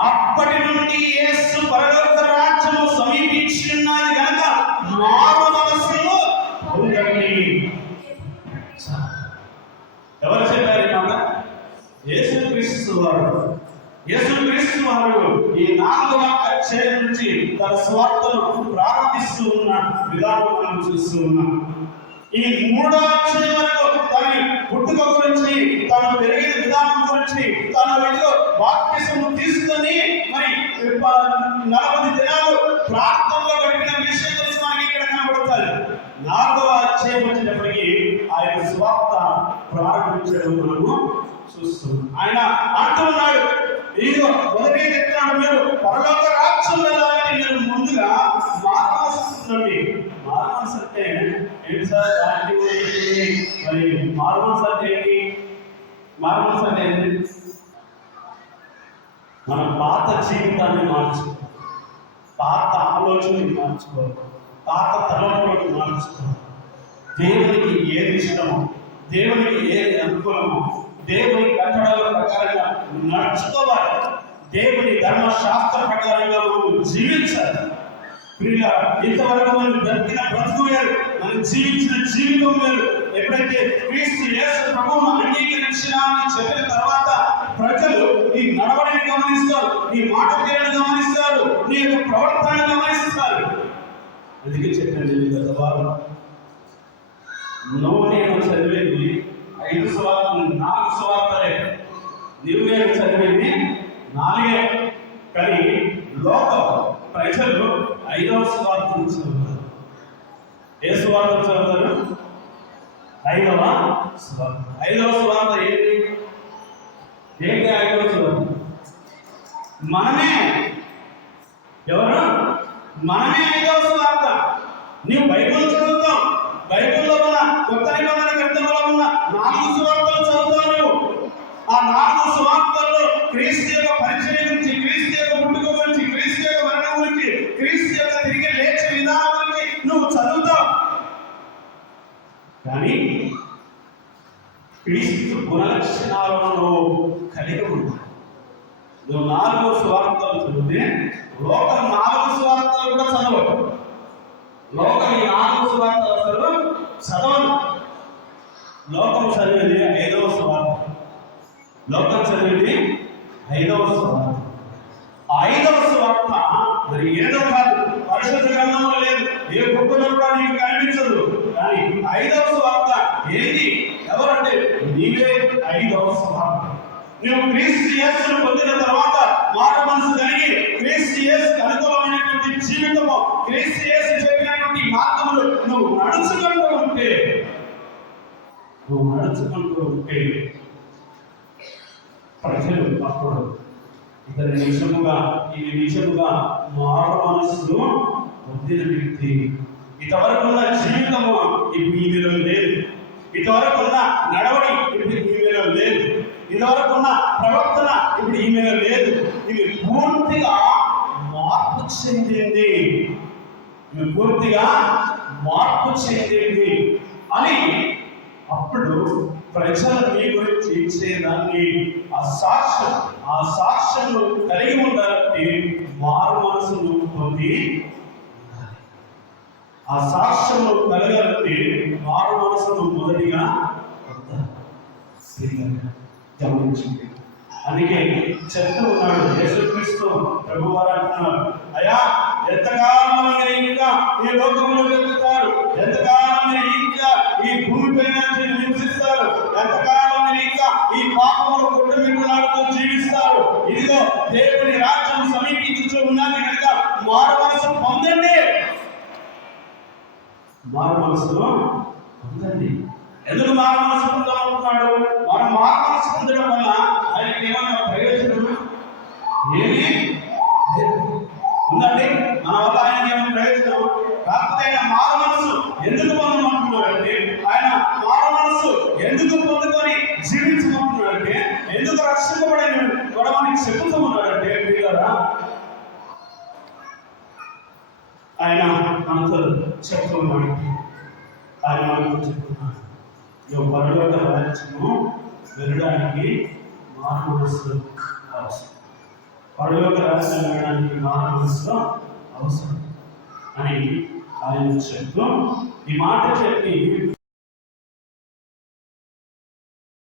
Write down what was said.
అప్పటి నుండి యేసు పరలోక రాజ్యము సమీపించి ఉన్నది కనుక మారు మనస్సును పొందండి ఎవరు చెప్పారు ఈ మాట? యేసుక్రీస్తు వారు. యేసుక్రీస్తు వారు ఈ నాలుగవ అధ్యాయం నుంచి తన స్వార్థను ప్రారంభిస్తూ ఉన్న విధానం మనం చూస్తూ ఉన్నాం ఈ మూడో అధ్యాయం వరకు తన పుట్టుక గురించి తను పెరిగిన విధానం గురించి తన విధిలో బాప్తిసము తీసుకొని మరి నలభై దినాలు ప్రార్థనలో గడిపిన విషయం గురించి మనకి ఇక్కడ కనబడతారు. నాలుగవ అధ్యాయం వచ్చినప్పటికీ ఆయన స్వార్థ ప్రారంభించడం మనము చూస్తున్నాం ఆయన అంటున్నాడు ఇదిగో మొదటి చెప్తున్నాడు మీరు పరలోక రాజ్యం వెళ్ళాలంటే మీరు ముందుగా మారవలసిందండి మారవలసి అంటే ఏంటి సార్? మరి మారవలసి అంటే ఏంటి? మారవలసి అంటే ఏంటి మన పాత జీవితాన్ని మార్చుకో. పాత ఆలోచనని మార్చుకో. పాత తలంపులను మార్చుకో. దేవునికి ఏది ఇష్టమో దేవునికి ఏది అనుకూలమో దేవుని కట్టడాల ప్రకారంగా నడుచుకోవాలి. దేవుని ధర్మశాస్త్ర ప్రకారంగా మనం జీవించాలి. ప్రియ ఇంతవరకు మనం బ్రతికిన బ్రతుకు వేరు మనం జీవించిన జీవితం వేరు. ఎప్పుడైతే క్రీస్తు యేసు ప్రభువును అంగీకరించినా అని చెప్పిన తర్వాత నీ నడవడిని గమనిస్తారు నీ మాట తీరని గమనిస్తారు నీ యొక్క ప్రవర్తనను గమనిస్తారు. అందుకే చెప్పండి గత వారం నువ్వు నేను చదివేది ఐదు స్వార్థం నాలుగు స్వార్థలే. నువ్వు నేను చదివేది నాలుగే. కానీ లోకం ప్రజలు ఐదవ స్వార్థం చదువుతారు. ఏ స్వార్థం చదువుతారు? ఐదవ స్వార్థ. ఐదవ స్వార్థం ఏంటి? ఏంటి ఐదవ మనమే. ఎవరు? మనమే ఐదవ సువార్త నీవు బైబుల్ చదువుతావు. బైబుల్లో ఉన్న కొత్త నిబంధన గ్రంథంలో ఉన్న నాలుగు సువార్తలు చదువుతావు నువ్వు ఆ నాలుగు సువార్తల్లో క్రీస్తు యొక్క పరిచయం గురించి క్రీస్తు యొక్క పుట్టుక గురించి క్రీస్తు యొక్క మరణం గురించి క్రీస్తు యొక్క తిరిగి లేచే విధానం గురించి నువ్వు చదువుతావు. కానీ క్రీస్తు గుణలక్షణాలను కలిగి ఉంటావు నువ్వు నాలుగు స్వార్థాలు చదివితే లోకం నాలుగు స్వార్థాలు కూడా చదవదు లోకం ఈ నాలుగు స్వార్థాలు అసలు చదవదు లోకం చదివేది ఐదవ స్వార్థం లోకం చదివేది ఐదవ స్వార్థం ఐదవ స్వార్థ మరి ఏదో కాదు. పరిశుద్ధ గ్రంథంలో లేదు. ఏ బుక్కులో కూడా నీకు కనిపించదు. కానీ ఐదవ స్వార్థ ఏది? ఎవరంటే? నీవే ఐదవ స్వార్థ నువ్వు క్రీస్తు యేసును పొందిన తర్వాత మారు మనసు కలిగి క్రీస్తు యేసు అనుకూలమైనటువంటి జీవితము క్రీస్తు యేసు చెప్పినటువంటి మార్గములు నువ్వు నడుచుకుంటూ ఉంటే నువ్వు నడుచుకుంటూ ఉంటే ప్రజలు అప్పుడు ఇతని నిమిషముగా ఈ నిమిషముగా మారు మనస్సును పొందిన వ్యక్తి. ఇంతవరకు ఉన్న జీవితము ఈ ఈమెలో లేదు. ఇంతవరకు ఉన్న నడవడి ఇప్పుడు ఈమెలో లేదు. ఇంతవరకు ఉన్న ప్రవర్తన ఇప్పుడు ఈమెలో లేదు. ఇవి పూర్తిగా మార్పు చెందింది. ఇవి పూర్తిగా మార్పు చెందింది అని అప్పుడు ప్రజలు మీ గురించి ఇచ్చేదాన్ని ఆ సాక్ష్యం ఆ సాక్ష్యం కలిగి ఉండాలంటే వారు మనసును పొంది ఆ సాక్ష్యము కలగాలంటే మారు మనసును మొదటిగా గమనించింది. అందుకే చెప్తూ ఉన్నాడు యేసుక్రీస్తు ప్రభు వారు అంటున్నారు అయా ఎంతకాలం ఇంకా ఈ లోకం మారు మనసులో పొందండి ఎందుకు మారు మనసు పొందాలనుకున్నాడు మనం మారు మనసు పొందడం వల్ల ఆయనకి ఏమైనా ప్రయోజనం ఏమి ఉందండి? మన వల్ల ఆయనకి ఏమైనా ప్రయోజనం? కాకపోతే ఆయన మారు మనసు ఎందుకు పొందమంటున్నాడంటే ఆయన మారు మనసు ఎందుకు పొందుకొని జీవించమంటున్నాడంటే ఎందుకు రక్షింపబడిన గొడవని చెబుతున్నాడంటే ప్రియులారా ఆయన మనతో చెప్తున్నాడు ఆయన మనతో చెప్తున్నాడు ఈ పరలోక రాజ్యము వెళ్ళడానికి మానవసు అవసరం పరలోక రాజ్యం వెళ్ళడానికి మార్గదర్శనం అవసరం. అని ఆయన చెప్తూ ఈ మాట చెప్పి